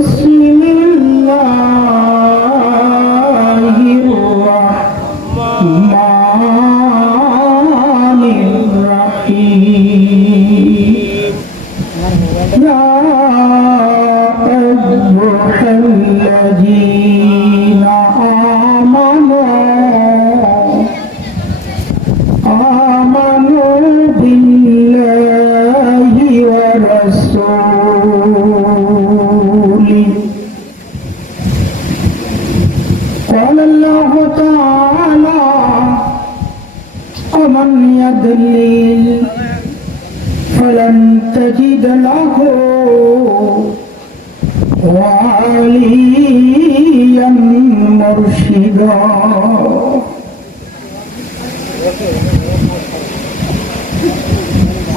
بسم الله الرحمن الرحيم يا أيها الذين آمنوا بالله ورسوله قال الله تعالى ومن يضلل فلن تجد له وليا مرشدا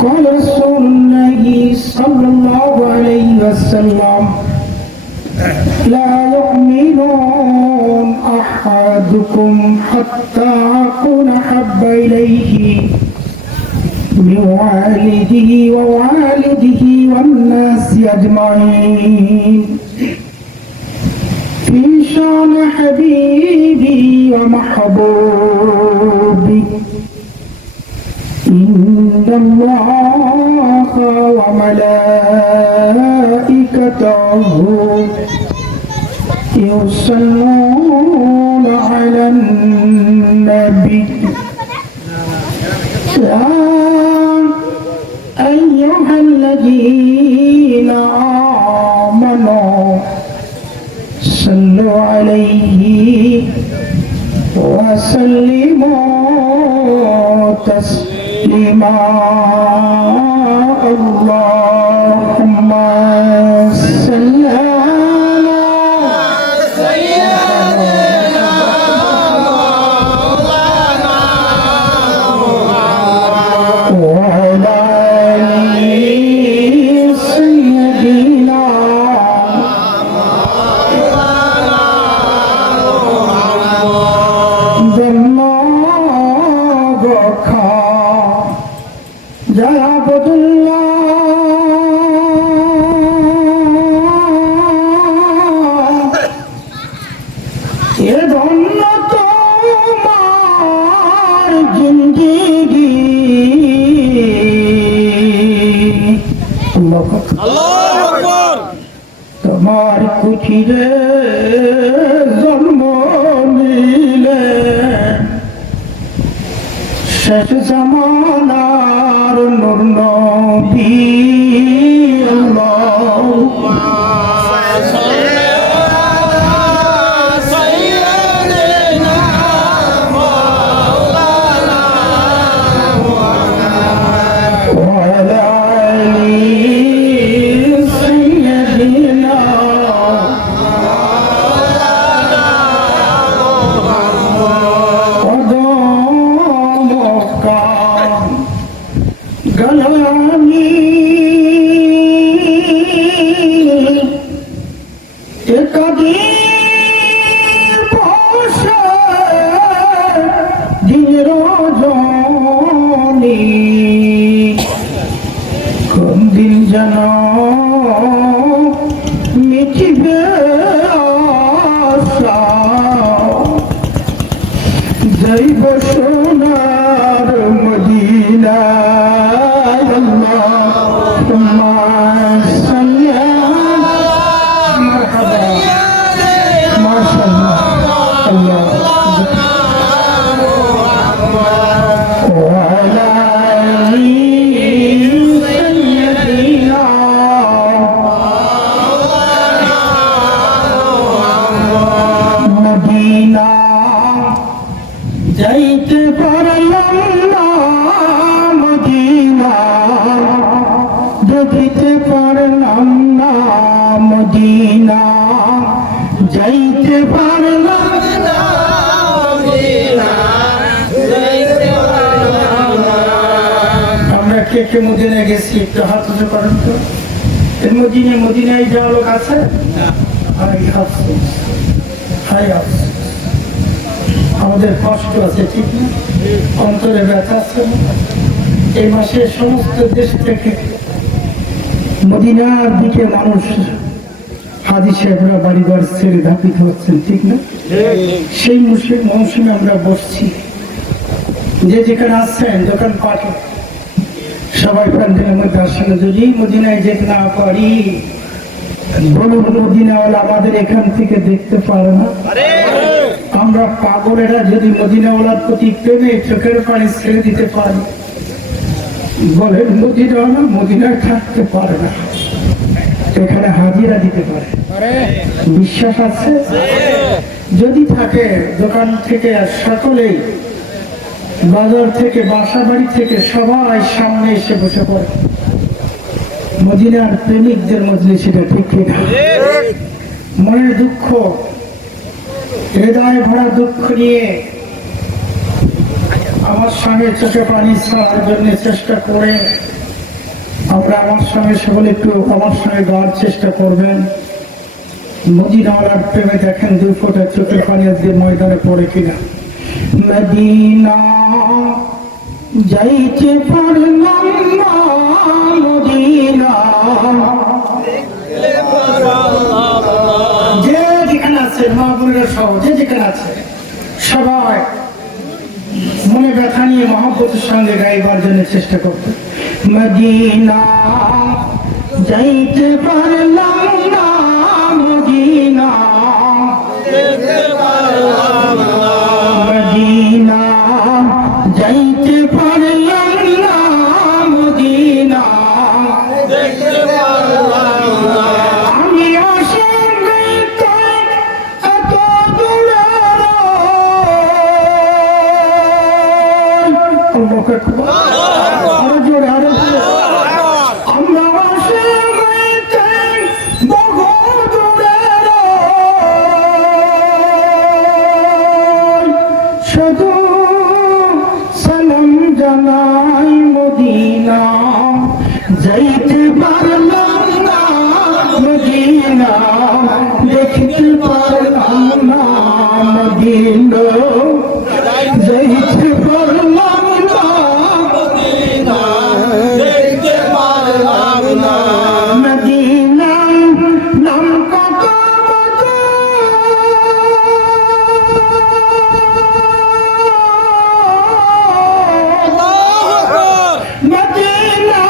قال رسول الله صلى الله عليه وسلم لا يؤمن أحدكم حتى أكون أحب إليه من والده ووالده والناس أجمعين في شان حبيبي ومحبوبي إن الله وملائكته يصلون على النبي يا أيها الذين آمنوا صلوا عليه وسلموا تسليما اللهم صل على سيدنا وعلى آل سيدنا তোমার কুঠিরে জন্ম নিলে শেষ জামানার নূর নবী কোন দিন যেন মিটিবে আশা যাইব সোনার মদিনায় আল্লাহুম্মা সাল্লি আলা মারহাবা মাশাআল্লাহ আল্লাহ যাইতে পারলাম না মদিনা দেখিতে পারলাম না মদিনা যাইতে পারলাম না মদিনা যাইতে পারলাম না। আমরা কে কে মদিনায় গেছি একটু হাত উঁচু করেন তো। এর মদিনায় যাওয়া লোক আছে না? হাই আফসোস আমাদের কষ্ট আছে, ঠিক না? অন্তরে ব্যথা আছে। এই মাসে সমস্ত দেশ থেকে মদিনার দিকে মানুষ হাজি সাহেবরা বাড়িঘর ছেড়ে ধাপিত হচ্ছেন, ঠিক না? সেই মৌসুমে আমরা বসছি, যে যেখানে আসছেন দোকান পাঠে সবাই প্যান্ডেলের মধ্যে আসেন। যদি মদিনায় যেতে না পারি, বলুন মদিনাওয়ালা আমাদের এখান থেকে দেখতে পারে না? আমরা পাগলেরা যদি মদিনাওয়ালার প্রতি প্রেমে চোখের পানি ছেড়ে দিতে পারি, বলেন মদিনাওয়ালা মদিনায় থাকতে পারে না, এখানে হাজিরা দিতে পারে। বিশ্বাস আছে? যদি থাকে দোকান থেকে সকলেই, বাজার থেকে, বাসা বাড়ি থেকে সবাই সামনে এসে বসে পড়ে মদিনার প্রেমিকদের মধ্যে, সেটা ঠিক কিনা? মনের দুঃখ, হৃদয় ভরা দুঃখ নিয়ে আমার সঙ্গে চোখে পানি ছাড়ার জন্য চেষ্টা করে আমরা আমার সঙ্গে সকলে একটু আমার সঙ্গে গাওয়ার চেষ্টা করবেন। মদিনাওয়ালার প্রেমে দেখেন দুই ফোঁটা চোখের পানি আজকে ময়দানে পড়ে কিনা। মদিনা যাইতে পারলাম না, মদিনা যে যেখানে আছে, মা বোনেরা সহ যে যেখানে আছে সবাই মনে ব্যথা নিয়ে মহব্বতের সঙ্গে গাইবার জন্য চেষ্টা করতে। মদিনা যাইতে পারলাম না, মদিনা মদিনা যাইতে পারলাম না, মদিনা আমি অসঙ্গে এত দূরে আরো জোরে, আরো আমরা বহু দূরে শুধু সালাম জানাই মদিনা যাইতে পারলাম না, মদিনা দেখতে পারলাম না, মদিনা যাইতে পারলাম না, মদিনা দেখতে পারলাম না, মদিনা নাম কত মদিনা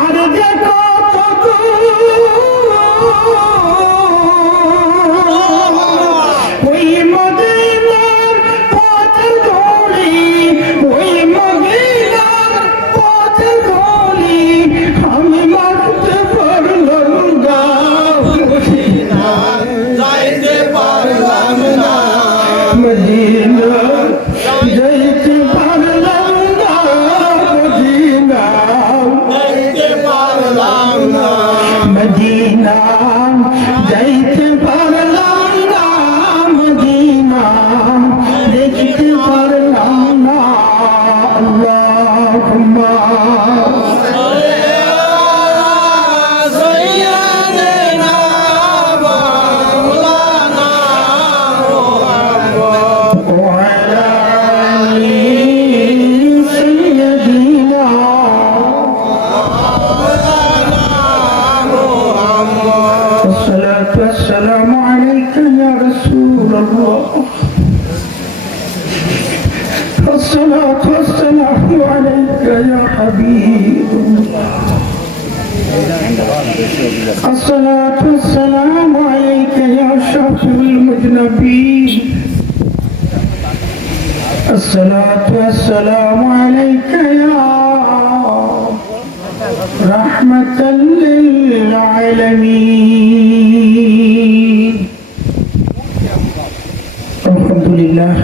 আর দেখো ওই মদিনার পথ ধরি, ওই মদিনার পথ ধরি আমি মারতে পারলাম না, মদিনা যাইতে পারলাম না, মদিনা যাইতে পারলাম না, মদিনা যাইতে পারলাম না, মদিনা যাইতে পারলাম না, মদিনা দেখতে পারলাম না। আল্লাহুম্মা السلام عليك يا رسول الله، الصلاة والسلام عليك يا حبيب الله، الصلاة والسلام عليك يا شافع المذنبين، الصلاة والسلام عليك يا رحمة للعالمين। আলহামদুলিল্লাহ,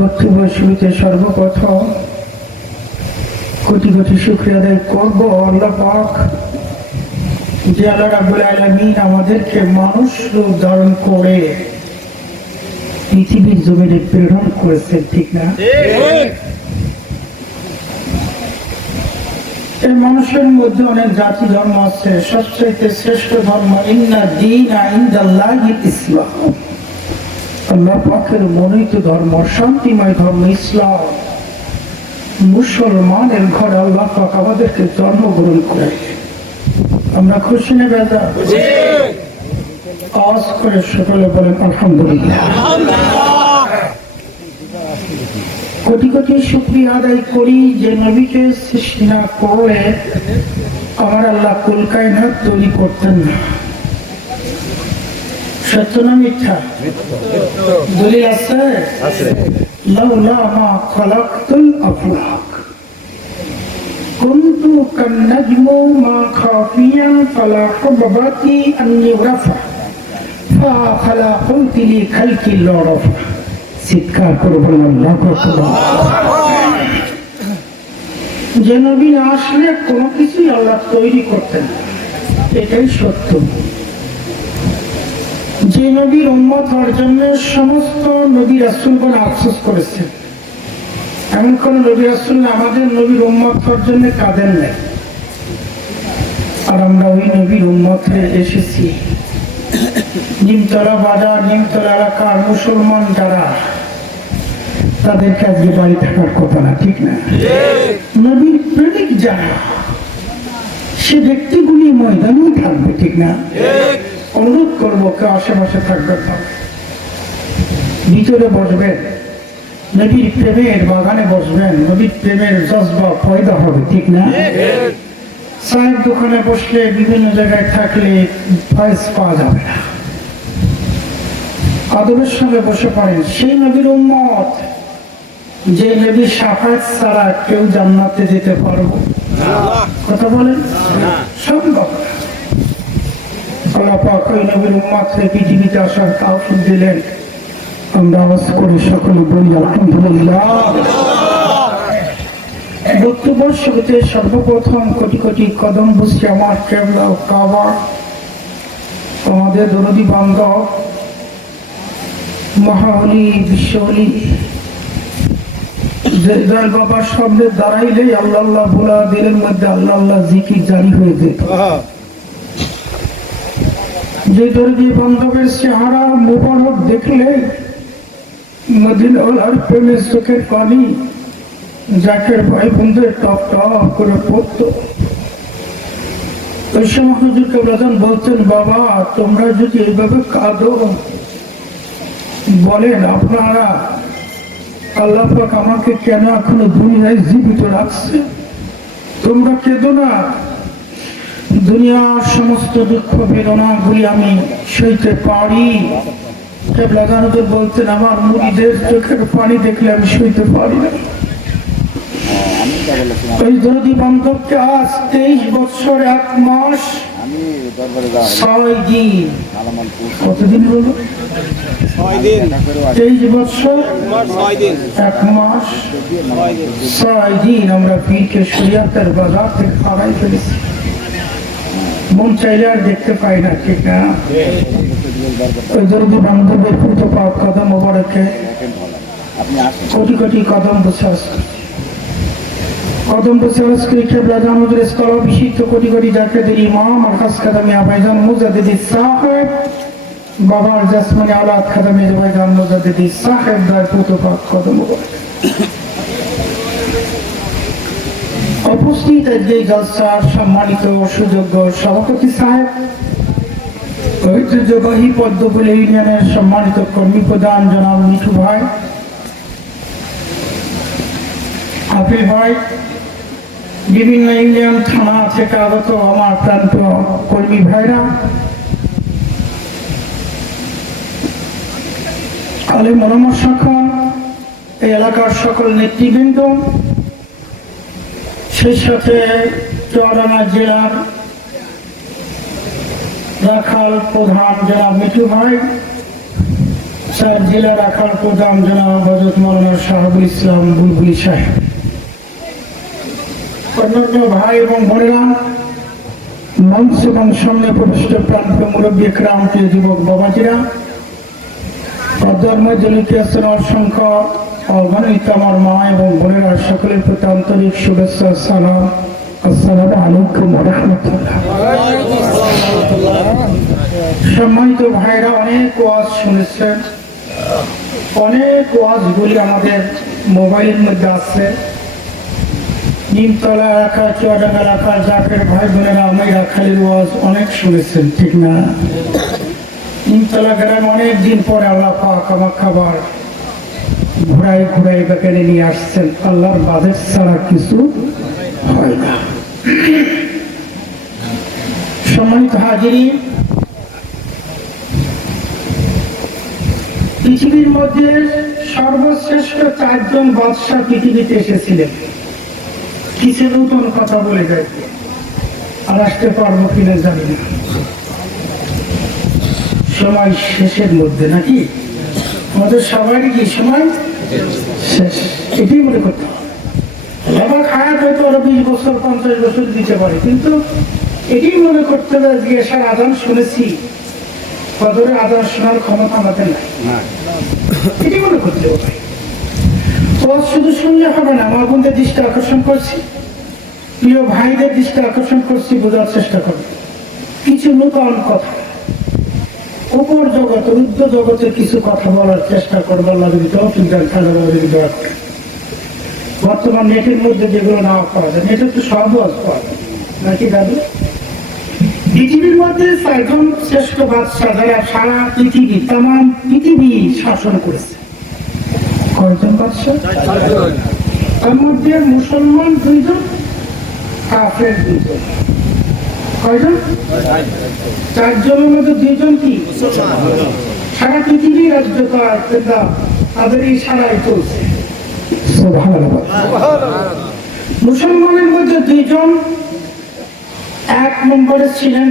বক্তব্য শুরুতে সর্বপ্রথম কোটি কোটি শুকরিয়া আদায় করবো আল্লাহ পাক, যে আল্লাহ রাব্বুল আলামিন আমাদেরকে মানুষ রূপ ধারণ করে পৃথিবীর জমিনে প্রেরণ করেছেন, ঠিক না? এই মানুষের মধ্যে অনেক জাতি ধর্ম আছে, সবচেয়ে শ্রেষ্ঠ ধর্ম ইন্না দীনা ইনদাল্লাহিল ইসলাম, আল্লাহ পাকের মনোনীত ধর্ম, শান্তিময় ধর্ম ইসলাম। মুসলমানের ঘরে আল্লাহ পাক আমাদেরকে জন্মগ্রহণ করাইলেন। আমরা খুশি না বেজা? আওয়াজ করে সকলে বলেন আলহামদুলিল্লাহ। কোটি কোটি শুকরিয়া আদায় করি যে নবীকে সৃষ্টি না করে আমার আল্লাহ কুল কায়নাত তৈরি করতেন না। সত্য না মিথ্যা? দলিল আছে? লাউলা মা খালাকতুল আফলাক কুনতু কান্নাজমু মা খাফিয়ান ফালা হুবাবাতি আন ইউরাফা ফা খালাকুতি লি খালকিল লারাফা। চিৎকার করে বলেন আল্লাহু আকবার। যে নবী না আসলে কোনো কিছুই আল্লাহ তৈরি করতেন না, এটাই সত্য। যে নবীর উম্মত হওয়ার জন্য সমস্ত নবী রাসূলগণ আফসোস করেছেন, এমন কোন নবী রাসূল আমাদের নবীর উম্মত হওয়ার জন্য কাঁদেন নাই। আর আমরা ওই নবীর উম্মত হয়ে এসেছি। নিমতলা বাজার, নিমতলা এলাকার মুসলমান যারা, তাদের কাছে বাড়ি থাকার কথা না, ঠিক না? নবীর প্রেমিক যারা, সে ব্যক্তিগুলি ময়দানেই থাকবে, ঠিক না? অনুরোধ করবো কেউ আশেপাশে থাকবে না, ভিতরে বসবেন, নবীর প্রেমের বাগানে বসবেন, নবীর প্রেমের জজবা পয়দা হবে, ঠিক না? চায়ের দোকানে বসলে, বিভিন্ন জায়গায় থাকলে ফয়েজ পাওয়া যাবে না। আদবের সঙ্গে বসে পড়েন। সেই নবীর উম্মত যে নবীর শাফাত ছাড়া কেউ জান্নাতে যেতে পারবো কথা বলেন সম্ভব। আল্লাহ পাক ওই নবীর উম্মত হয়ে পৃথিবীতে আসার তৌফিক দিলেন। আমরা আওয়াজ করে সকলে বলি আলহামদুলিল্লাহ। বক্তব্য শুরুতে সর্বপ্রথম কোটি কোটি কদম বসছে আমার কেবলা ও কাবা, আমাদের দরদি বান্ধব মহাবলী বিশ্ববলী জয় বাবার সামনে দাঁড়াইলে আল্লাহ আল্লাহ বলা দিলের মধ্যে আল্লাহ আল্লাহ জিকির জারি হয়ে যেত। যে দরদি বান্ধবের চেহারা মোবারক দেখলে মদিনার প্রেমের চোখের পানি জাকের ভাই বন্ধুর টপ টপ করে পড়তো। ওই সময় হুজুর কেবলাজান বলতেন, বাবা তোমরা যদি এইভাবে কাঁদো, বলেন আপনারা আল্লাহ পাক আমাকে কেন এখনো দুনিয়ায় জীবিত রাখছে? তোমরা কেঁদো না, দুনিয়ার সমস্ত দুঃখ বেদনা গুলি আমি সইতে পারি। কেবলাজান হুজুর বলতেন, আমার মুরিদের চোখের পানি দেখলে আমি সইতে পারি না। ওই দরদি বান্ধবকে আজ 23 বছর 1 মাস 6 দিন, কতদিন বলো? 23 বছর 1 মাস 6 দিন আমরা পীরকে শরীয়তের বাজার থেকে হারাই ফেলেছি। মন চাইলে আর দেখতে পাই না, ঠিক না? ওই দরদি বান্ধবের পুত পাক কদম মোবারকে কোটি কোটি কদম বসে আসছে। কদম বসে আজকে কেবলাজান হুজুর স্কল অভিষিক্ত কোটি কোটি জাকেদের ইমাম আর খাস খাদামি আবাইজান মুজাদ্দিদি সাহেব, বাবার জাসমানি আওলাদ খাদামি আবাইজান মুজাদ্দিদি সাহেব দার পুত পাক কদম মোবারক। উপস্থিত আজকে জলসার সম্মানিত সুযোগ্য সভাপতি সাহেব, ঐতিহ্যবাহী পদ্মফুলী ইউনিয়নের সম্মানিত কর্মী প্রধান জনাব মিঠু ভাই, হাফিজ ভাই, বিভিন্ন ইউনিয়ন থানা থেকে আগত আমার প্রান্ত কর্মী ভাইরা, আলেম ওলামা শাখা, এই এলাকার সকল নেতৃবৃন্দ, সেই সাথে চুয়াডাঙ্গা জেলার রাখাল প্রধান জনাব মিঠু ভাই, জেলা রাখাল প্রধান জনাব হযরত মাওলানা শাহাবুল ইসলাম বুলবুলি সাহেব, অন্যান্য ভাই এবং বোনেরা, মঞ্চ এবং সামনে প্রবিষ্ট প্রান্ত মুরব্বী একরাম, প্রিয় যুবক বাবাজিরা, পর্দার মধ্যে লুকিয়ে আছেন অসংখ্য অগণিত আমার মা এবং বোনেরা, সকলের প্রতি আন্তরিক শুভেচ্ছা সালাম। আসসালামু আলাইকুম ওয়া রাহমাতুল্লাহ। সম্মানিত ভাইরা, অনেক ওয়াজ শুনেছেন, অনেক ওয়াজগুলি আমাদের মোবাইলের মধ্যে আছে। নিমতলা এলাকা, চুয়াডাঙ্গা এলাকার জাকের ভাই বোনেরা আমি রাখালির ওয়াজ অনেক শুনেছেন, ঠিক না? নিমতলা গ্রামে অনেক দিন পরে আল্লাহ পাক আমার খাবার ঘুরাই ঘুরাই বেকারে নিয়ে আসছেন। আল্লাহর বাজেট ছাড়া কিছু হয় না। সম্মানিত হাজিরিন, পৃথিবীর মধ্যে সর্বশ্রেষ্ঠ 4 জন বাদশাহ পৃথিবীতে এসেছিলেন। কিছু নতুন কথা বলে যায়, আর আসতে পারবো কিনা জানি না, সময় শেষের মধ্যে নাকি আমাদের সবারই কি সময় শেষ, এটাই মনে করতে হবে। আবার খায়াত হয়তো আরো 20 বছর 50 বছর দিতে পারে, কিন্তু এটাই মনে করতে হবে যে এসার আজান শুনেছি, কদরের আজান শোনার ক্ষমতা আমাদের নাই, এটাই মনে করতে হবে। শুধু শুনলে হবে না, মা বোনদের দৃষ্টি আকর্ষণ করছি, প্রিয় ভাইদের দৃষ্টি আকর্ষণ করছি, বোঝার চেষ্টা করবে কিছু নূতন কথা, উপর জগৎ রুদ্র জগতের কিছু কথা বলার চেষ্টা করবো। আল্লাহ যদি তৌফিক দেন, বর্তমান নেটের মধ্যে যেগুলো নাও পাওয়া যায়, নেটে তো সহজ পাওয়া যায় নাকি দাদু? পৃথিবীর মধ্যে 4 জন শ্রেষ্ঠ বাদশাহ যারা সারা পৃথিবী, তাম পৃথিবী শাসন করেছে। কয়জন বাদশাহ? তার মধ্যে মুসলমান 2 জন, কাফের 2 জন। কয়জন? 4 জনের মধ্যে 2 জন কি সারা পৃথিবী রাজ্য তাদের এই সারাই চলছে। মুসলমানের মধ্যে 2 জন, 1 নম্বরে ছিলেন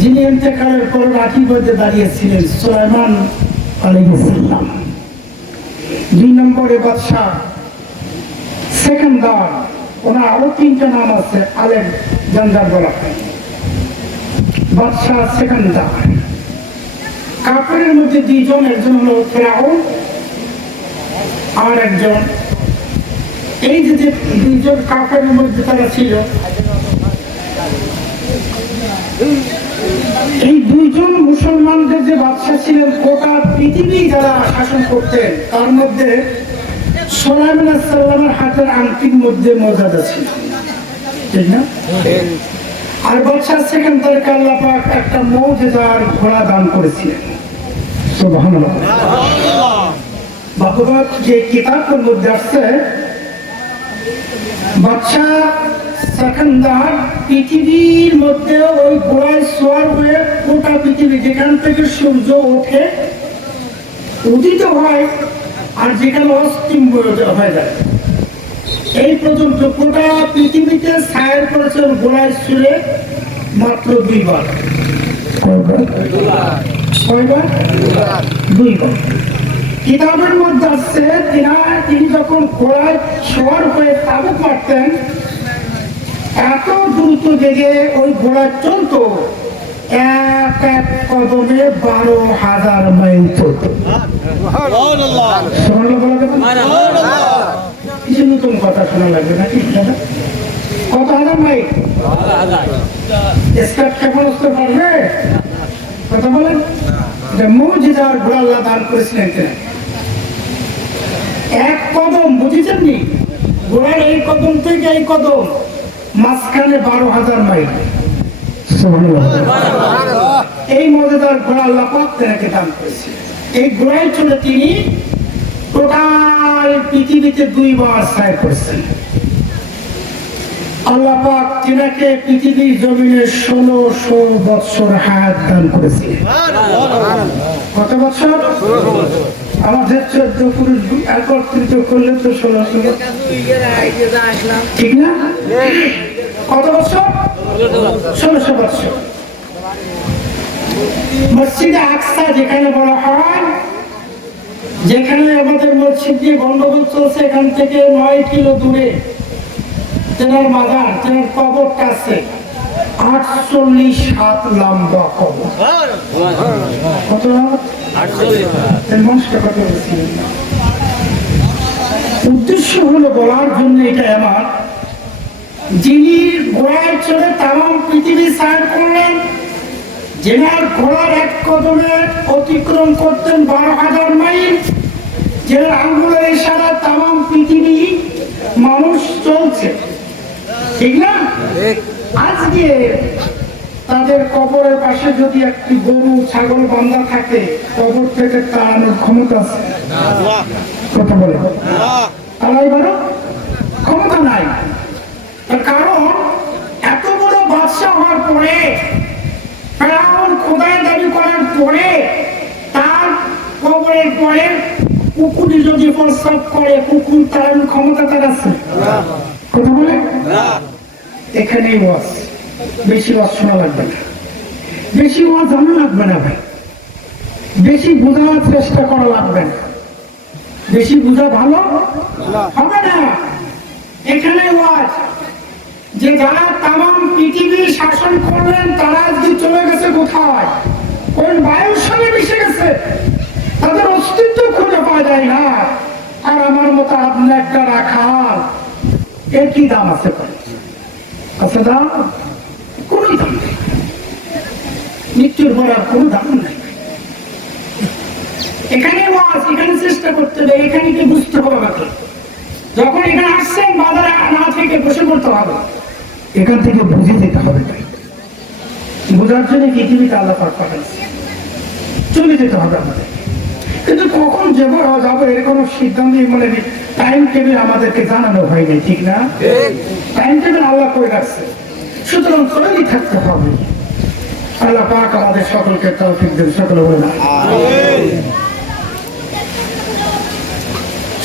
যিনি ইন্তেকালের পর রাখি মধ্যে দাঁড়িয়েছিলেন, সুলাইমান আলাইহিস সালাম। 2 নম্বরে বাদশাহ সেকেন্দার, ওনার আরো 3টা নাম আছে, আলেকজান্ডার বলা হয়, বাদশাহ সেকেন্দার। কাফেরের মধ্যে 2 জন, একজন হলো ফেরাউন আর একজন, এই যে 2 জন কাফেরের মধ্যে তারা ছিল, এই 2 জন মুসলমানদের যে বাদশাহ ছিলেন, গোটা পৃথিবী যারা শাসন করতেন, তার মধ্যে সুলাইমান আলাইহিস সালামের হাতের আংটির মধ্যে মর্যাদা ছিল, ঠিক না? আর বাদশাহ সেকেন্দারকে আল্লাহ পাক একটা মুজিজার ঘোড়া দান করেছিলেন। সুবহানাল্লাহ। ভাগবত যে কিতাবের মধ্যে আছে, বাদশাহ সেকেন্দার পৃথিবীর মধ্যে ওই ঘোড়ায় সওয়ার হয়ে গোটা পৃথিবী, যেখান থেকে সূর্য ওঠে উদিত হয় আর যেখানে অস্তিম্ব হয়ে যায়, এই পর্যন্ত গোটা পৃথিবীতে সায়ের করেছেন ঘোড়ায় চড়ে মাত্র 2 বার। কয়বার? 2 বার। কিতাবের মধ্যে আছে তিনি যখন ঘোড়ায় সওয়ার হয়ে তাবুক মারতেন, এত দ্রুত বেগে ওই ঘোড়া চলত, এক কদমে 12,000 মাইল চলত। কিছু নতুন কথা শোনা লাগবে নাকি দাদা? কত হাজার মাইল? স্কার্ট ক্ষেপণাস্ত্র পারবে? কথা বলেন। মুজিজার ঘোড়া আল্লাহ দান করেছিলেন। 1 কদম, বুঝেছেন নি? ঘোড়ার এই কদম থেকে এই কদম মাঝখানে 12,000 মাইল। এই মর্যাদার ঘোড়া আল্লাহ পাক তাকে দান করেছে। এই ঘোড়ায় চলে তিনি টোটাল পৃথিবীতে 2 বার সাইর করেছেন। আল্লাহ পাক তিনাকে পৃথিবীর জমিনে 1600 বৎসর হায়াত দান করেছে। কত বছর? আমাদের 14 পুরুষ একত্রিত করলে তো 1600, ঠিক না? কত বছর? 1600 বছর। মসজিদে আকসা যেখানে বলা হয়, যেখানে আমাদের মসজিদ দিয়ে গন্ডগোল চলছে, এখান থেকে 9 কিলো দূরে তেনার মাজার, তেনার কবরটা আছে, 48 হাত লম্বা কবর। কত? 48। উদ্দেশ্য হলো বলার জন্য এটা আমার, যিনি ঘোড়ায় চড়ে তাম পৃথিবী সাইড করলেন, যেনার ঘোড়ার 1 কদমে অতিক্রম করতেন 12,000 মাইল, যেনার আঙ্গুলের ইশারা তাম পৃথিবী মানুষ চলছে, ঠিক না? আজকে তাদের কবরের পাশে যদি একটি গরু ছাগল বান্ধা থাকে, কবর থেকে তাড়ানোর ক্ষমতা আছে? কথা বলে তাড়াইবারও ক্ষমতা নাই। কারণ এত বড় বাদশা হওয়ার পরে, ফেরাউন খোদাই দাবি করার পরে, তার কবরের পরে কুকুরি যদি প্রস্তাব করে, কুকুর তাড়ানোর ক্ষমতা তার আছে? কথা বলে এখানেই ওয়াজ, বেশি ওয়াজ শোনা লাগবে না, বেশি ওয়াজ জানা লাগবে না ভাই, বেশি বোঝার চেষ্টা করা লাগবে না, বেশি বোঝা ভালো হবে না। এখানে ওয়াজ যে যারা তামাম পৃথিবী শাসন করলেন তারা আজকে চলে গেছে কোথায়? কোন বায়ুর সঙ্গে মিশে গেছে, তাদের অস্তিত্ব খুঁজে পাওয়া যায় না। আর আমার মতো আপনি একটা রাখাল, এর কি দাম আছে? আচ্ছা দাম কোন দাম নেই, মৃত্যুর পর আর কোন দাম নেই। এখানে এখানে চেষ্টা করতে হবে, এখানে কি বুঝতে হবে আমাকে। যখন এখানে আসছেন বাজারে না থেকে বসে পড়তে হবে, এখান থেকে বুঝে যেতে হবে। বোঝার জন্য পৃথিবীতে আল্লাহ পাক পাঠাচ্ছে, চলে যেতে হবে আমাদের। কিন্তু কখন যাবো এর কোনো সিদ্ধান্ত মানে টাইম টেবিল আমাদেরকে জানানো হয়নি, ঠিক না? টাইম টেবিল আল্লাহ করে রাখছে, সুতরাং চলেই থাকতে হবে। আল্লাহ পাক আমাদের সকলকে তৌফিক দেন, সকলে বলে না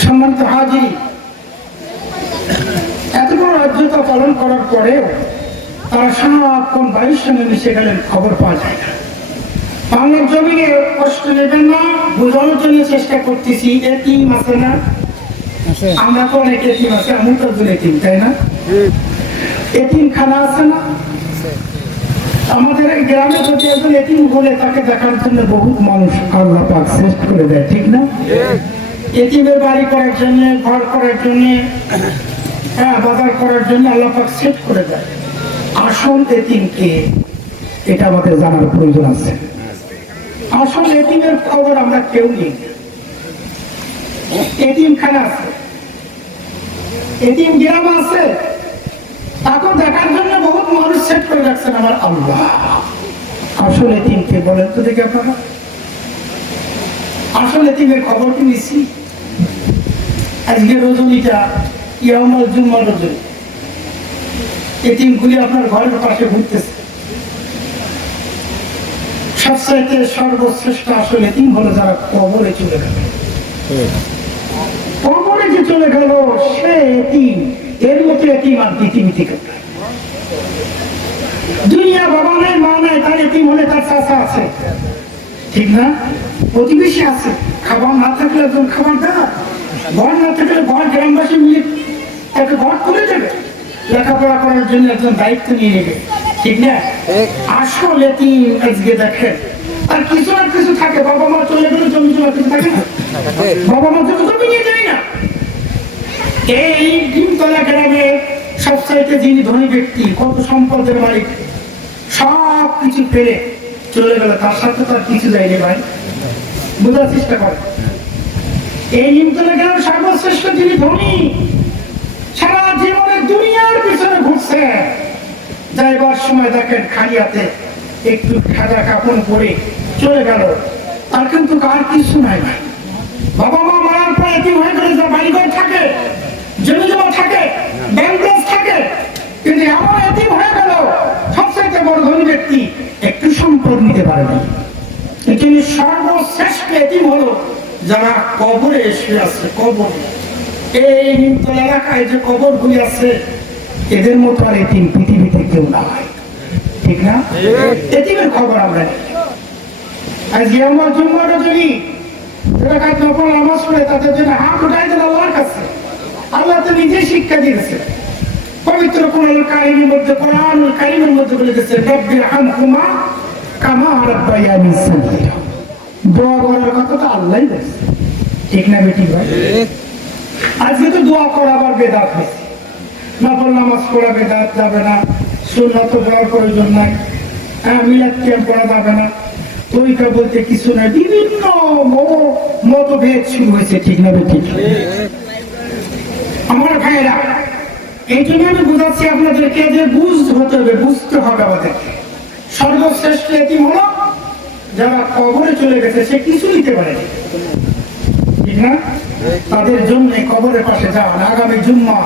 সম্মানিত হাজির। এত বড় রাজ্যতা পালন করার পরেও তারা সারাক্ষণ বায়ুর সঙ্গে মিশে গেলেন, খবর পাওয়া যায় না। বাংলার জমিনে কষ্ট নেবেন না, বোঝানোর জন্য চেষ্টা করতেছি। এতিম আছে না? আমরা তো অনেক এতিম আছে, আমি তো একজন এতিম, তাই না? এতিম খানা আছে না? আমাদের এই গ্রামে যদি একজন এতিম হলে তাকে দেখার জন্য বহু মানুষ আল্লাহ পাক শ্রেষ্ঠ করে দেয়, ঠিক না? এতিমের বাড়ি করার জন্য, ঘর করার জন্য, বাজার করার জন্য আল্লাহ পাক সেট করে দেয়। আসল এতিমকে এটা আমাদের জানার প্রয়োজন আছে। আসল এতিমের খবর আমরা কেউ নেই। এতিমখানা আছে, এতিম গ্রাম আছে, তাকে দেখার জন্য বহুত মানুষ সেট করে রাখছেন আমার আল্লাহ। আসল এতিমকে বলেন তো দেখি আপনারা, আসল এতিমের খবর কি নিচ্ছি? আজকে রজনীটা ইয়ামাল জুম্মা রজনী, এতিমগুলি আপনার ঘরের পাশে ঘুরতেছে। সবচাইতে সর্বশ্রেষ্ঠ আসল এতিম হলো যারা কবরে চলে গেল। কবরে যে চলে গেল সে এতিম, এর মতো এতিম আর পৃথিবী থেকে। দুনিয়া বাবা নাই মা নাই, তার এতিম হলে তার চাচা আছে, ঠিক না? প্রতিবেশী আছে, খাবার না থাকলে একজন খাবার দেয়, ঘর না থাকলে ঘর, গ্রামবাসী মিলে তাকে ঘর করে দেবে, লেখাপড়া করার জন্য একজন দায়িত্ব নিয়ে নেবে, ঠিক না? আসল এতিম আজকে দেখেন আর কিছু না কিছু থাকে, বাবা মা চলে গেলে জমি জমা কিছু থাকে না, বাবা মা যত জমি নিয়ে যায় না। এই ডিমতলা গ্রামে সবচাইতে যিনি ধনী ব্যক্তি, কত সম্পদের মালিক, সব কিছু ফেলে চলে গেল, তার সাথে তার কিছু যায়নি ভাই, বোঝার চেষ্টা করে। এই ডিমতলা গ্রামের সর্বশ্রেষ্ঠ যিনি ধনী, সারা জীবনে দুনিয়ার পিছনে ঘুরছে, যাইবার সময় দেখেন খালি হাতে একটু খাজা কাপড় পরে চলে গেল, তার কিন্তু কার কিছু নাই ভাই। বাবা মা মারার পর এতিম হয়ে গেলে যে বাড়িঘর থাকে, জমি জমা থাকে, ব্যাংক থাকে, কিন্তু এমন এতিম হয়ে গেল সবচেয়ে বড় ধনী ব্যক্তি একটু সম্পদ নিতে পারে না। এখানে সর্বশ্রেষ্ঠ এতিম হলো যারা কবরে এসে আছে। কবর, এই নিমতলা এলাকায় যে কবরগুলি আছে, এদের মতো আর এতিম পৃথিবীতে কেউ না হয়, ঠিক না? এতিমের খবর আমরা নেই। আজকে আমার জুম্মাটা যদি নামাজ পড়ে তাদের জন্য হাত উঠাই দেন আল্লাহর কাছে। আল্লাহ তো নিজে শিক্ষা দিয়েছে পবিত্র কোরআনুল কারীমের মধ্যে, কোরআনুল কারীমের মধ্যে বলে দিয়েছে, রব্বির হামহুমা কামা রাব্বায়ানি সগীরা। দোয়া করার কথা তো আল্লাহই বলেছে, ঠিক না বেটি ভাই? আজকে তো দোয়া করা আবার বেদাত হয়েছে, নফল নামাজ পড়া বেদাত যাবে না, সুন্নাত পড়ার প্রয়োজন নাই, মিলাদ কিয়াম পড়া যাবে না, তরিকা বলতে কিছু নাই, বিভিন্ন মতভেদ শুরু হয়েছে, ঠিক না বেটি? আমার ভাইয়েরা, এই জন্য আমি বুঝাচ্ছি আপনাদেরকে যে বুঝতে হবে আমাদেরকে। সর্বশ্রেষ্ঠ এতিম হলো যারা কবরে চলে গেছে, সে কিছু নিতে পারে ঠিক না? তাদের জন্য কবরের পাশে যান। আগামী জুম্মা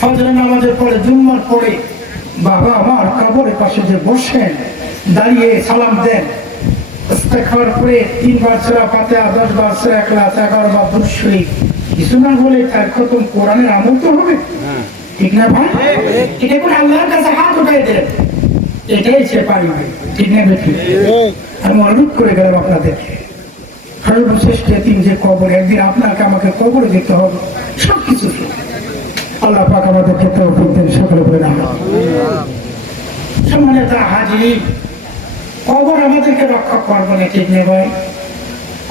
ফজর নামাজের পরে, জুম্মার পরে বাবা আমার কবরের পাশে যে বসেন, দাঁড়িয়ে সালাম দেন, ইস্তেগফার করে 3 বার সূরা ফাতিহা, 10 বার সূরা ইখলাস, 11 বার দুরূদ শরীফ, কিছু না বলে তার খতম কোরআনের আমল তো হবে ঠিক না ভাই? এটা করে আল্লাহর কাছে হাত উঠাই দেন, এটাই সে পারি ভাই, ঠিক না বেশি? আমি অনুরোধ করে গেলাম আপনাদেরকে, সর্বশ্রেষ্ঠ এতিম যে কবর, একদিন আপনাকে আমাকে কবরে যেতে হবে, সবকিছু আল্লাহ পাক আমাদেরকে তৌফিক দেন, সকলে বলে না সম্মানিত হাজির। কবর আমাদেরকে রক্ষা করবো না, ঠিক না ভাই?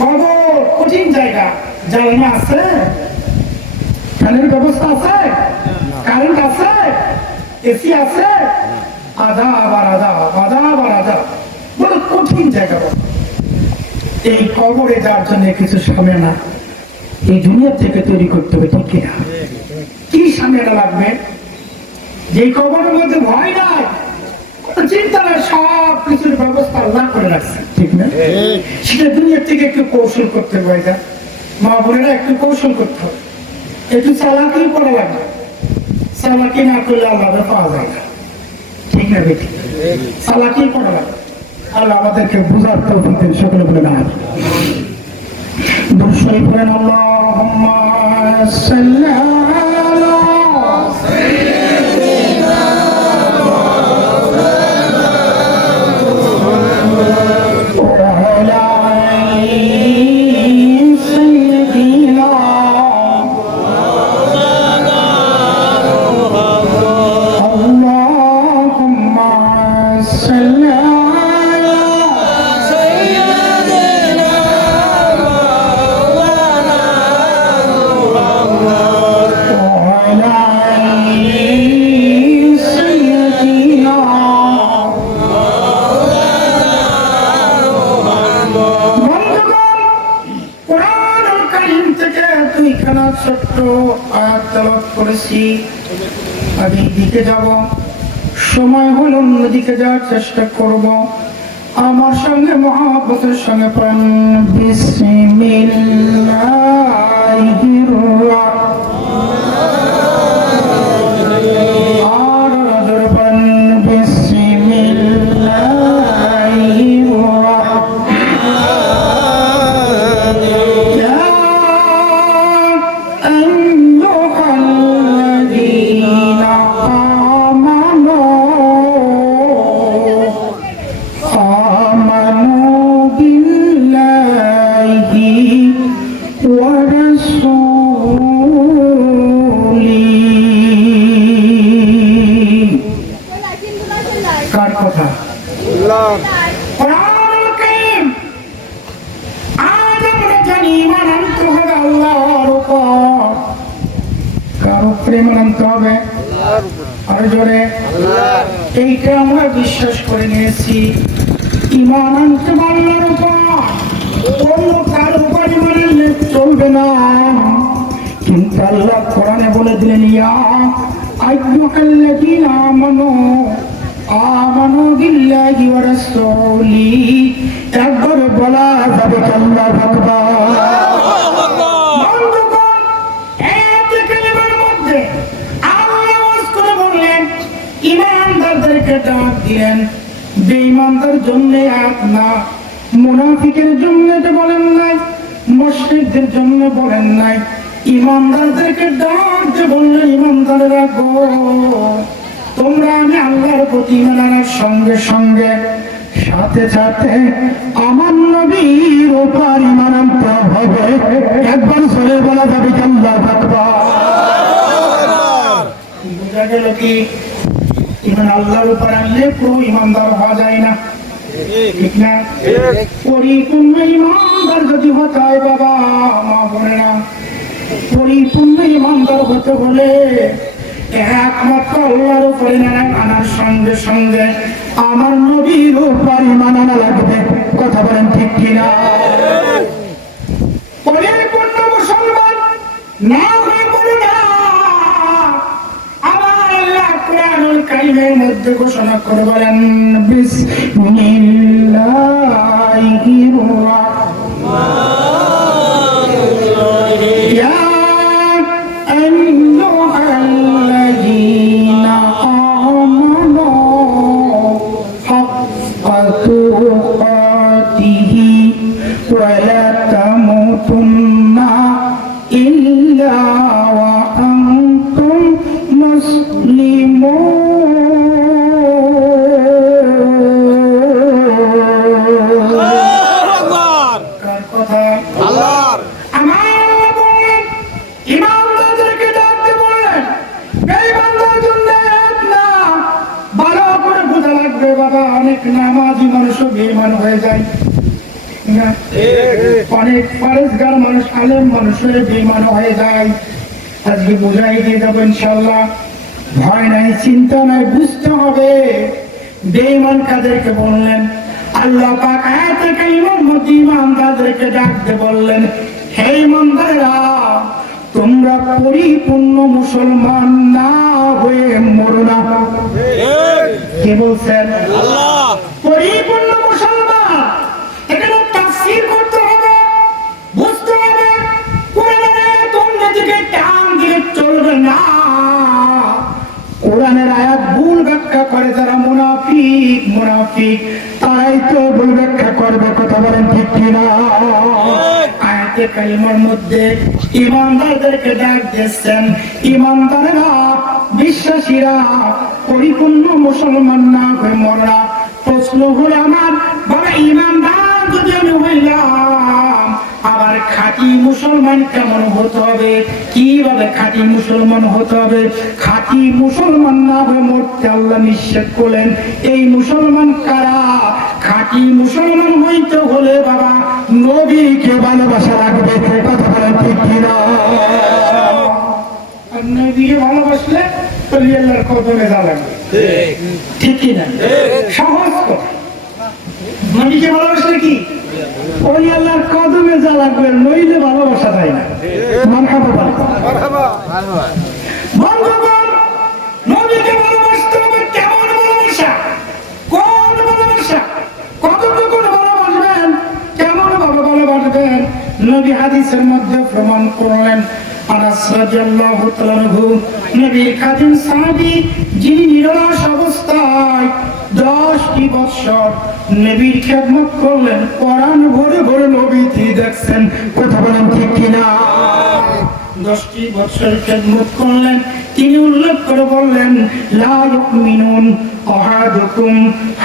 কবর কঠিন জায়গা, জানালা আছে, ফ্যানের ব্যবস্থা আছে, কারেন্ট আছে, এসি আছে, আযাব আর আযাব, আযাব আর আযাব, বড় কঠিন জায়গা। এই কবরে যাওয়ার জন্য কিছু সামনে এই দুনিয়া থেকে তৈরি করতে হবে, ঠিক কিনা? কি সামনে লাগবে? যে কবরের মধ্যে ভয় নাই, চিন্তা নাই, সব কিছুর ব্যবস্থা আল্লাহ করে রাখছে, ঠিক না? সেটা দুনিয়া থেকে একটু কৌশল করতে হবে, মা বোনেরা একটু কৌশল করতে হবে, একটু চালাকি করা লাগবে। চালাকি না করলে আল্লাহ পাওয়া যায় না, ঠিক না বেটি? চালাকি করা লাগবে। আল্লাহ আমাদেরকে বুঝার তৌফিক দেন, সকলে বলে না দুরূদ শরীফ পড়েন। আল্লাহুম্মা সাল্লি আলা সাইয়্যিদিনা মুহাম্মাদ ওয়া আলা আলি সাইয়্যিদিনা মুহাম্মাদ। আল্লাহুম্মা সাল্লি ছোট্ট আয়াত তেলাওয়াত করেছি। আমি দিকে যাব, সময় হলো অন্যদিকে যাওয়ার চেষ্টা করব। আমার সঙ্গে মহাব্বতের সঙ্গে পড়েন বিসমিল্লাহির রাহমানির আর জোরে পড়েন বিসমিল্লাহির এইটা আমরা বিশ্বাস করে নিয়েছি। ঈমান আনতে আল্লাহর উপর, অন্য কারো উপর ঈমান আনলে চলবে না। কিন্তু আল্লাহ কোরআনে বলে দিলেন, ইয়া আইয়ুহাল্লাযীনা আমানু আমানু বিল্লাহি ওয়া রাসূলিহি, একবার বলা যাবে আল্লাহু আকবার। ইমানদারদেরকে ডাক দিলেন, বেঈমানদের জন্য এক না, মুনাফিকের জন্য তো বলেন নাই, মুশরিকদের জন্য বলেন নাই, ইমানদারদেরকে ডাক দিয়ে বললেন, ইমানদারেরা গো, তোমরা আমি আল্লাহর প্রতি ঈমান আনার সঙ্গে সঙ্গে সাথে সাথে আমার নবীর উপর ঈমান আনতে হবে। একবার জোরে বলা যাবে আল্লাহু আকবার। বুঝা গেল কি? ইমান আল্লাহর উপর আনলে পুরো ইমানদার হওয়া যায় না, ঠিক না? পরিপূর্ণ ইমানদার যদি হতে হয় বাবা মা বোনেরা, পরিপূর্ণ ইমানদার হতে হলে একমাত্র আল্লাহর উপর ঈমান আনার সঙ্গে সঙ্গে আমার নবীর উপর ঈমান আনা লাগবে। কথা বলেন ঠিক কিনা? পরিপূর্ণ মুসলমান না হয়ে বলে না কালিমের মধ্যে ঘোষণা করে বলেন বিসমিল্লাহির রাহমানির রাহিম। ولا تموتن إلا وأنتم مسلمون অনেক নামাজি মানুষ বেঈমান হয়ে যায়, অনেক পরেশগার মানুষ আলেম মানুষ হয়ে বেঈমান হয়ে যায়। আজকে বুঝাই দিয়ে যাবো ইনশাআল্লাহ। ভয় নাই, চিন্তা নাই, বুঝতে হবে বেঈমান কাদেরকে বললেন। আল্লাহ পাক আয়াতে কারিমার মধ্যে ঈমানদারদেরকে ডাকতে বললেন, হে ঈমানদাররা, তোমরা পরিপূর্ণ মুসলমান না হয়ে মরো না। কে বলছেন? আল্লাহ। পরিপূর্ণ মুসলমান, এখানে তাফসীর করতে হবে, বুঝতে হবে। কোরআনের তোমরা দিকে টান দিয়ে চলবে না। কোরআনের আয়াত ভুল ব্যাখ্যা করে যারা মুনাফিক তারাই তো ভুল ব্যাখ্যা করবে। কথা বলেন ঠিক কিনা? আয়াতে কারিমার মধ্যে ঈমানদারদেরকে ডাক দিয়েছেন, ঈমানদারেরা, বিশ্বাসীরা পরিপূর্ণ মুসলমান না হয়ে মররা। প্রশ্ন হলো আমার, বাবা ঈমানদার যদি আমি হইলাম, আবার খাঁটি মুসলমান কেমন হতে হবে? কিভাবে খাঁটি মুসলমান হতে হবে? খাঁটি মুসলমান না হয়ে মরতে আল্লাহ নিষেধ করলেন। এই মুসলমান কারা? খাঁটি মুসলমান হইতে হলে বাবা নবীকে ভালোবাসা লাগবে। কথা বলেন ঠিক কিনা? নবীকে ভালোবাসলে আল্লাহর কদমে যাওয়া লাগবে, ঠিক কিনা? সহজ কথা। নবীকে ভালোবাসলে কি ওই আল্লাহর কদমে যাওয়া লাগবে, নইলে ভালোবাসা যায় না। মারহাবা মারহাবা। বন্ধুগণ, নবীকে ভালোবাসতে হবে। কেমন ভালোবাসা? কোন ভালোবাসা? কতটুকু ভালোবাসবেন? কেমন ভাবে ভালোবাসবেন? নবী হাদিসের মধ্যে প্রমাণ করলেন। আনাস রাদিয়াল্লাহু তাআলা আনহু, নবীর খাদিম সাহাবী, যিনি নিরলস অবস্থায় 10টি বছর নবীর খেদমত করলেন, কোরআন ভরে ভরে নবীকে দেখছেন। কথা বলেন ঠিক কিনা? 10টি বছর খেদমত করলেন। তিনি উল্লেখ করে বললেন, লা ইউমিনুন আহাদুকুম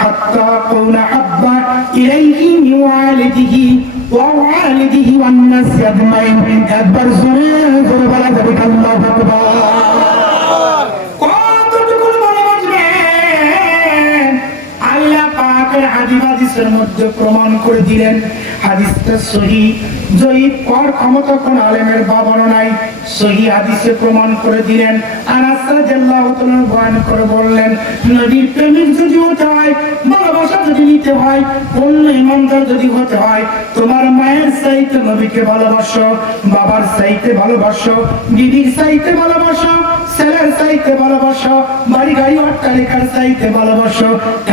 হাত্তা কুনা হাব্বা ইলাইহি মিন ওয়ালিদিহি ওয়া ওয়ালিদিহি ওয়ান নাস আজমাইন। একবার জোরে জোরে বলা যাবে আল্লাহু আকবার। কতটুকু ভালোবাসবেন? আল্লাহ পাকের হাদিসের মধ্যে প্রমাণ করে দিলেন। হাদিসটা সহিহ, জয়ীফ কর ক্ষমতা কোন আলেমের বাবারও নাই। সহিহ হাদিসে প্রমাণ করে দিলেন। আনাস রাদিয়াল্লাহু তাআলা বয়ান করে বললেন, নবীর প্রেমিক যদি হতে হয়, ভালোবাসা যদি নিতে হয়, পূর্ণ ঈমানদার যদি হতে হয়, তোমার মায়ের চাইতে নবীকে ভালোবাসো, বাবার চাইতে ভালোবাসো, বিবির চাইতে ভালোবাসো, ছেলের চাইতে ভালোবাসো, বাড়ি গাড়ি অট্টালিকার চাইতে ভালোবাসো,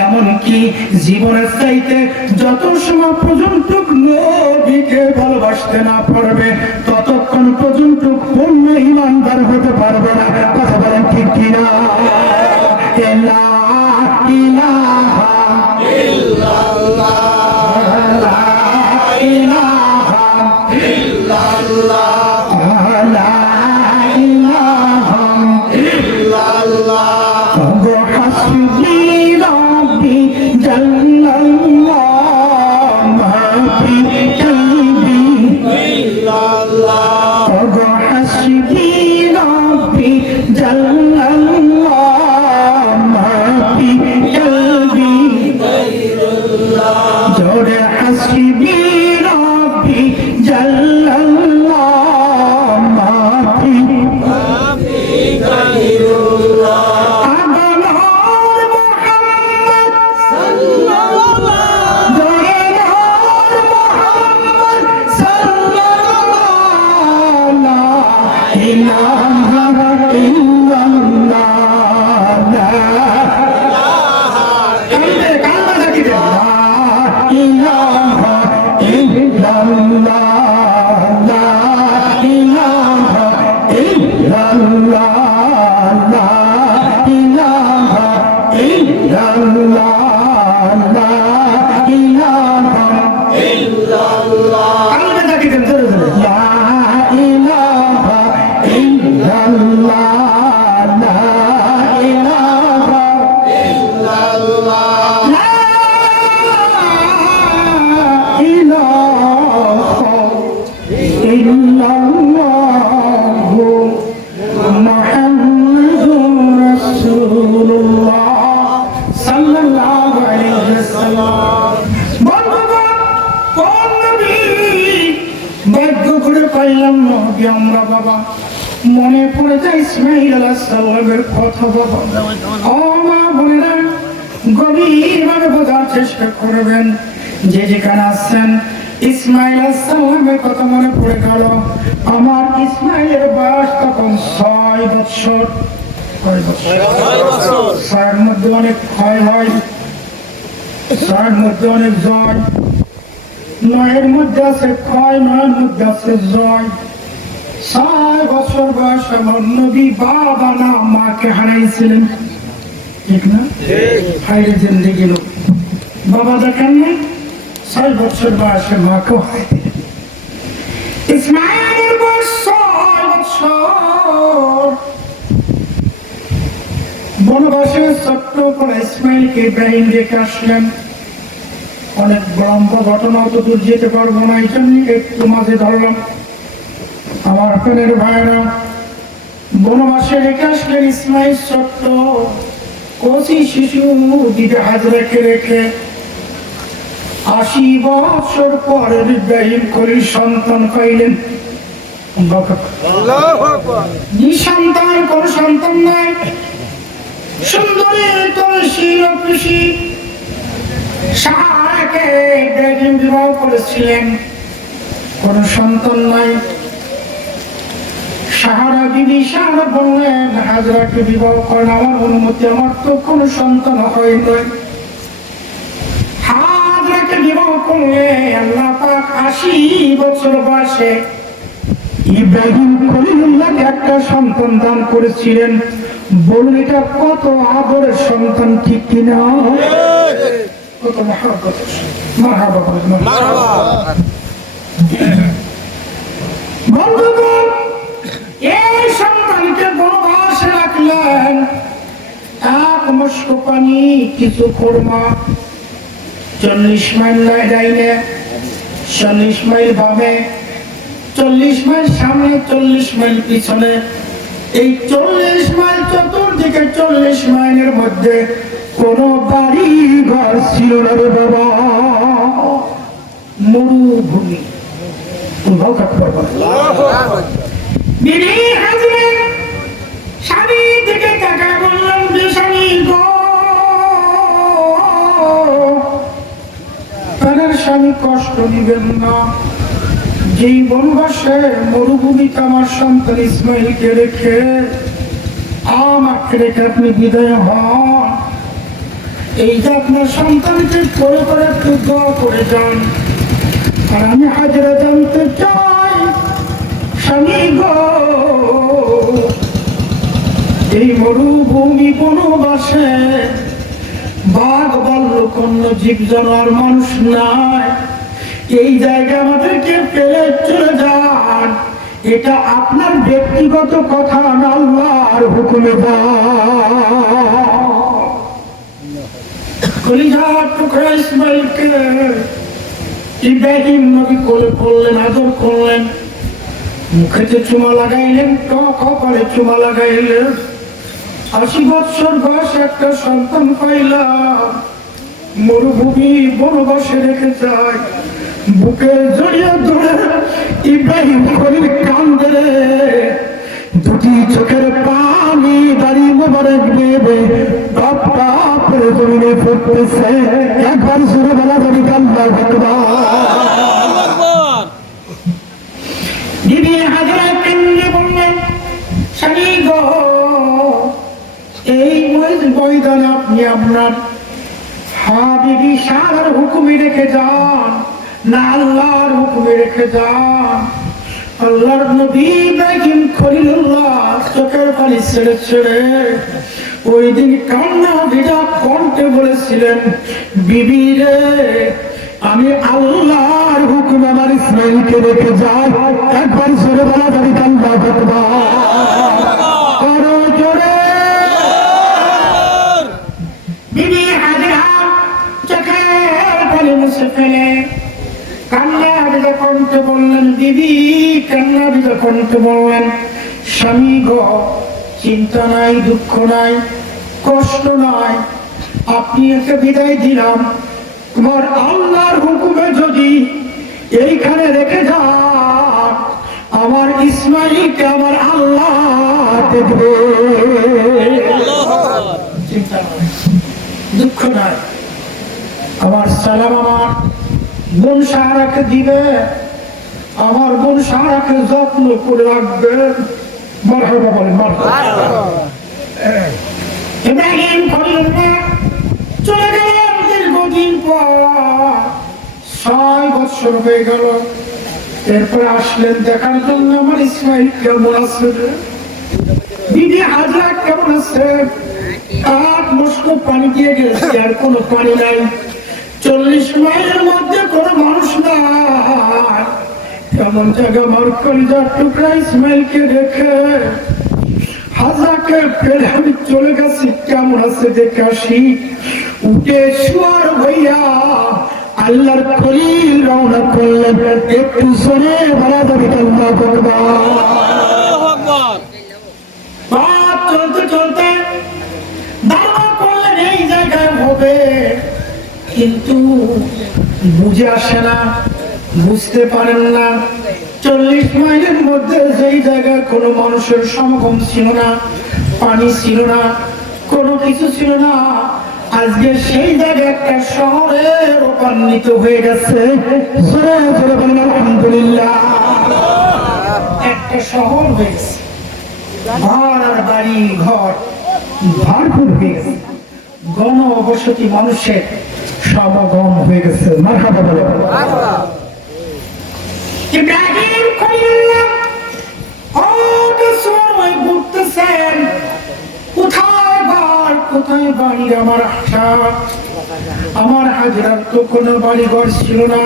এমনকি জীবনের চাইতে যত সময় পর্যন্ত নবীকে ভালোবাসতে না পারবে, ততক্ষণ পর্যন্ত পূর্ণ ঈমানদার হতে পারবে না। কথা বলেন ঠিক কিনা? লা ইলাহা ইল্লাল্লাহ, লা ইলাহা ইল্লাল্লাহ, লা ইলাহা ইল্লাল্লাহ। হাসবি রাব্বি জাল্লাল্লাহ মা ফি কলবি ইল্লাল্লাহ। হাসবি রাব্বি পাইলাম নবী আমরা বাবা, মনে পড়ে যায় ইসমাইল আলাইহিস সালামের কথা বাবা। ও মা বোনেরা, গভীরভাবে বোঝার চেষ্টা করবেন, যে যেখানে আছেন ইসমাইল আলাইহিস সালামের কথা মনে পড়ে গেল। আমার ইসমাইলের বয়স তখন 6 বছর। 6 মধ্যে অনেক ক্ষয় হয়, 6 মধ্যে অনেক জয়, 9 মধ্যে আছে ক্ষয়, 9 মধ্যে আছে জয়। 6 বছর বয়স আমার নবী বাবা না মাকে হারাইছিলেন, ঠিক না? হাইরে জিন্দেগি লোক বাবা দেখেন না, 6 বছর বয়সে মাকেও হারাই। ইসমাইলের বয়স 6 বছর। বনবাসে ছোট্ট করে ইসমাইলকে ইব্রাহিম রেখে আসলেন। অনেক লম্বা ঘটনা, অত দূর যেতে পারবো না, এই জন্য একটু মাঝে ধরলাম। আমার প্রাণের ভাইরা, বনবাসে রেখে আসলেন ইসমাইল ছোট্ট কচি শিশু দিদি হাজরাকে রেখে। 80 বছর পরে ইব্রাহিম খলিল সন্তান পাইলেন। নিঃসন্তান, কোন সন্তান নাই। সুন্দরী তুলসী রূপসী সারাকে ইব্রাহিম বিবাহ করেছিলেন, কোন সন্তান নাই। সাহারা বিবি সাহারা বললেন হাজরাকে বিবাহ করেন, আমার অনুমতি, আমার তো কোনো সন্তান হয় নাই। হাজরাকে বিবাহ করলে আল্লাহ পাক 80 বছর বয়সে ইব্রাহিম খলিলুল্লাহকে একটা সন্তান দান করেছিলেন। বলুন এটা কত আদরের সন্তান, ঠিক কিনা? কত মহব্বত। মারহাবা মারহাবা। বন্ধুগণ, এই সন্তানকে বনবাসে রাখলেন। 1 মস্ক পানি, কিছু খোরমা, 40 মাইল ডাইনে, 40 মাইল বামে, 40 মাইল সামনে, 40 মাইল পিছনে। এই 40 মাইল চতুর্দিকে, 40 মাইলের মধ্যে কোন বাড়ি ঘর ছিল না রে বাবা, মরুভূমি। বিবি হাজরা স্বামীর দিকে তাকায় বললেন, স্বামী গো, তাদের স্বামী কষ্ট দিবেন না। যেই বনবাসে মরুভূমিতে আমার সন্তান ইসমাইলকে রেখে, আমাকে রেখে আপনি বিদায় হন, এই যে আপনার সন্তানকে করে করে একটু দোয়া করে যান। আর আমি হাজরা জানতে চাই, স্বামী গো, এই মরুভূমি বনবাসে বাঘ ভাল্লুক অন্য জীব জানোয়ার মানুষ নাই, এই জায়গা আমাদেরকে ফেলে চলে যান, এটা আপনার ব্যক্তিগত কথা না, আল্লাহর হুকুমে। কলিজার টুকরা ইসমাইলকে ইব্রাহিম নবী কোলে করলেন, আদর করলেন, মুখেতে চুমা লাগাইলেন, কপালে চুমা লাগাইলেন। 80 বছর বয়সে একটা সন্তান পাইলাম, মরুভূমি বনবাসে রেখে যায়। বুকে জড়িয়ে ধরে ইব্রাহিম খলিল কান্দে রে, দুটি চোখের পানি দাঁড়িয়ে মোবারক বেবে টপ টপ করে জমিনে পড়তেছে। একবার সুরে বলা যাবে আল্লাহু আকবার। বিবি হাজরা কেন্দ্রে বললেন, স্বামী গো, এই ময়দানে আপনি আপনার হাবিবি সারার হুকুমে রেখে যান না আল্লাহর হুকুমে রেখে যান। আল্লাহর নবী ইব্রাহিম খলিলুল্লাহ চোখের পানি ছেড়ে ছেড়ে ওই দিন কান্না ভিজা কণ্ঠে বলেছিলেন, বিবি রে, আমি আল্লাহর হুকুম আমার ইসমাইলকে রেখে যাই। একবার জোরে বলা যাবে আল্লাহু আকবার। আরো জোরে। বিবি হাজরা চোখের পানি মুছে ফেলে কান্না ভিজা কণ্ঠে বললেন, বিবি কান্না ভিজা কণ্ঠে বললেন, স্বামী গো, চিন্তা নাই, দুঃখ নাই, কষ্ট নাই, আপনি একে বিদায় দিলাম, তোমার আল্লাহর হুকুমে যদি এইখানে রেখে যান, আমার ইসমাইলকে আমার আল্লাহ দেখবে। চিন্তা নাই, দুঃখ নাই। আমার সালাম আমার বোন সাহারাকে দিবে, আমার বোন সাহারাকে যত্ন করে রাখবে। মারহাবা বলেন, মারহাবা। ইব্রাহিম খলিলুল্লাহ চলে গেলেন দীর্ঘদিন পর, 6 বছর হয়ে গেল। এরপর আসলেন দেখার জন্য আমার ইসমাইল কেমন আছে, বিবি হাজরা কেমন আছে। 8 মস্ক পানি দিয়ে গেছে, আর কোনো পানি নাই। 40 মাইলের মধ্যে কোনো মানুষ নাই। কেমন জায়গা মার কলিজার টুকরা ইসমাইলকে রেখে হাজরাকে ফেলে আমি চলে গেছি, কেমন আছে দেখে আসি। উঠে শুয়ার হইয়া আল্লাহর খলিল রওনা করলেন। একটু জোরে বলা যাবে আল্লাহু আকবার। বাপ চলতে চলতে দাবা করলেন এই জায়গায় হবে, কিন্তু বুঝে আসে না, বুঝতে পারেন না। 40 মাইলের মধ্যে যেই জায়গায় কোনো মানুষের সমাগম ছিল না, পানি ছিল না, কোনো কিছু ছিল না, আজকে সেই জায়গায় একটা শহরে রূপান্তরিত হয়ে গেছে। আলহামদুলিল্লাহ, একটা শহর হয়ে গেছে, ঘর আর বাড়ি ঘর ভরপুর হয়ে গেছে, গণবসতি মানুষের সমাগম হয়ে গেছে। মারহাবা বলে। ইব্রাহিম খলিলুল্লাহ ওই ঘুরতেছেন, কোথায় ঘর কোথায় বাড়ি আমার আশা। আমার হাজরার তো কোনো বাড়ি ঘর ছিল না,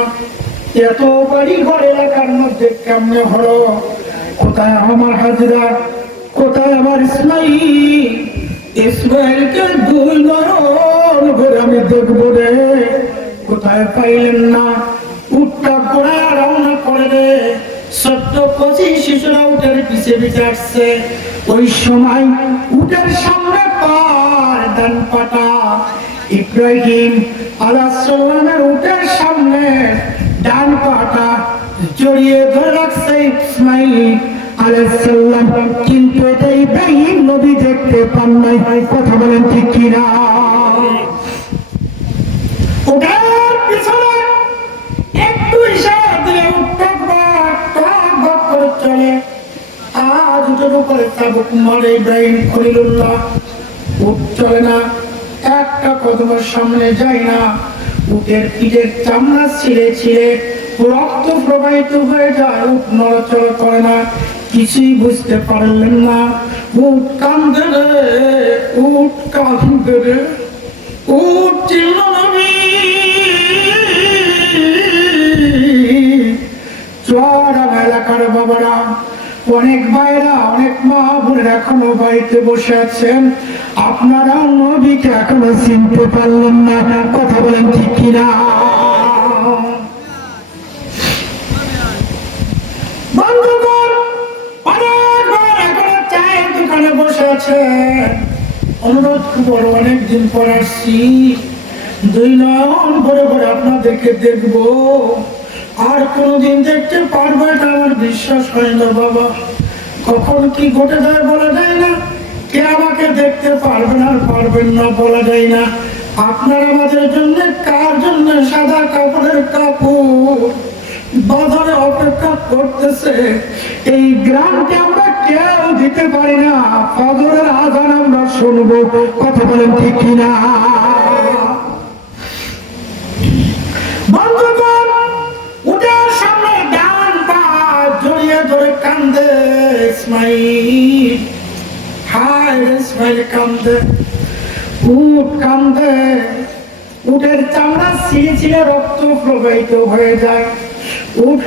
এত বাড়ি ঘর এলাকার মধ্যে কেমনে হলো। কোথায় আমার হাজরা, কোথায় আমার ইসমাইল। ইসমাইলকে 2 নয়ন ভরে আমি দেখবো রে, কোথায় পাইলেন না। উটটা ঘোড়া রওনা করে রে, 14-25 শিশুরা উটের পিছে পিছে আসছে। ওই সময় উটের সামনে পার ডান পাটা ইব্রাহিম আলাইহিস সালামের উটের সামনে ডান পাটা জড়িয়ে ধরে রাখছে ইসমাইল আলাইহিস সালাম, কিন্তু এটা ইব্রাহিম নবী দেখতে পান নাই। কথা বলেন ঠিক কিনা? উটের পিছনে একটু ইশারা দিলে উটটা টক করে চলে। আজ উটের উপরে চাবুক মারে ইব্রাহিম খলিলুল্লাহ, উট চলে না, একটা কদমের সামনে যায় না। উটের পিঠের চামড়া ছিঁড়ে ছিঁড়ে রক্ত প্রবাহিত হয়ে যায়, উট নড়াচড়া করে না, কিছুই বুঝতে পারলেন না। উট কান্দে রে, উট কান্দে রে, উট চিল্ল নবী। চুয়াডাঙ্গা এলাকার বাবারা, অনেক ভাইরা, অনেক মা বোনের এখনো বাড়িতে বসে আছেন, আপনারা নবীকে এখনো চিনতে পারলেন না। কথা বলেন ঠিক কিনা? বন্ধুগণ, অনেক ভাই এখনো চায়ের দোকানে বসে আছেন। অনুরোধ করবো, অনেকদিন পর আসছি, 2 নয়ন ভরে ভরে আপনাদেরকে দেখবো। আর কোনদিন দেখতে পারবে না আমার বিশ্বাস হয় না বাবা। কখন কি ঘটে যায় বলা যায় না, কে আমাকে দেখতে পারবেন আর পারবেন না বলা যায় না। আপনার আমাদের জন্য, কার জন্য সাদা কাপড়ের কাপড় বাজারে অপেক্ষা করতেছে, এই গ্রামকে আমরা কেউ দিতে পারি না। ফজরের আযান আমরা শুনবো। কথা বলেন ঠিক কিনা? বন্ধুগণ, উটের সামনে ডান পা জড়িয়ে ধরে কান্দে ইসমাইল। হায় ইসমাইল কান্দে, উট কান্দে, উটের চামড়া ছিঁড়ে ছিঁড়ে রক্ত প্রবাহিত হয়ে যায়। উট